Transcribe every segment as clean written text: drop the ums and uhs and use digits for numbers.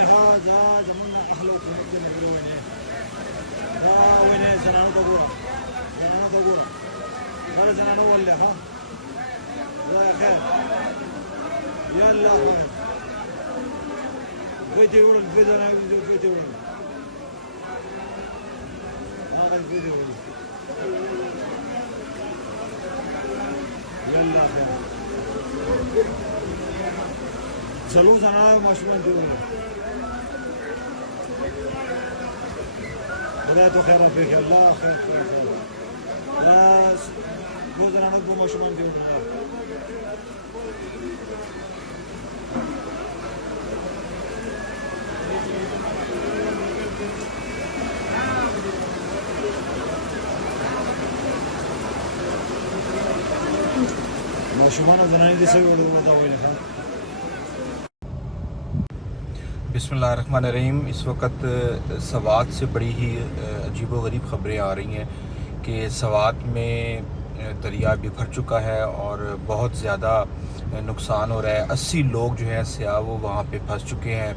za zaman ahlo ko ne ne ko ne da wene zanano bagura wala zanano wala ha la khair yalla فيديو أنا فيديو هذا الفيديو يلا خير slows أنا مشمن جوا بدأت خير فيك الله خير لا جوز أنا نقول مشمن جوا बिस्मिल्लाहिर्रहमानिर्रहीम। इस वक्त सवात से बड़ी ही अजीबोगरीब ख़बरें आ रही हैं कि सवात में दरिया बिखर चुका है और बहुत ज़्यादा नुकसान हो रहा है। 80 लोग जो हैं सियाह वो वहाँ पे फंस चुके हैं।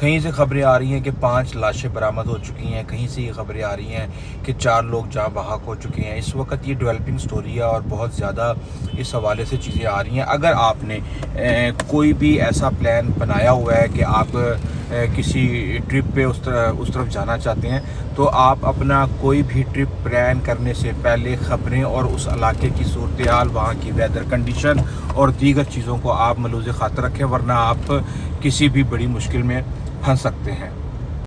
कहीं से ख़बरें आ रही हैं कि 5 लाशें बरामद हो चुकी हैं, कहीं से ये ख़बरें आ रही हैं कि 4 लोग जाँ बहक हो चुके हैं। इस वक्त ये डेवलपिंग स्टोरी है और बहुत ज़्यादा इस हवाले से चीज़ें आ रही हैं। अगर आपने कोई भी ऐसा प्लान बनाया हुआ है कि आप किसी ट्रिप पे उस तरफ जाना चाहते हैं तो आप अपना कोई भी ट्रिप प्लान करने से पहले ख़बरें और उस इलाके की सूरत हाल, वहाँ की वेदर कंडीशन और दीगर चीज़ों को आप मलूज़ ख़ातर रखें, वरना आप किसी भी बड़ी मुश्किल में फंस सकते हैं।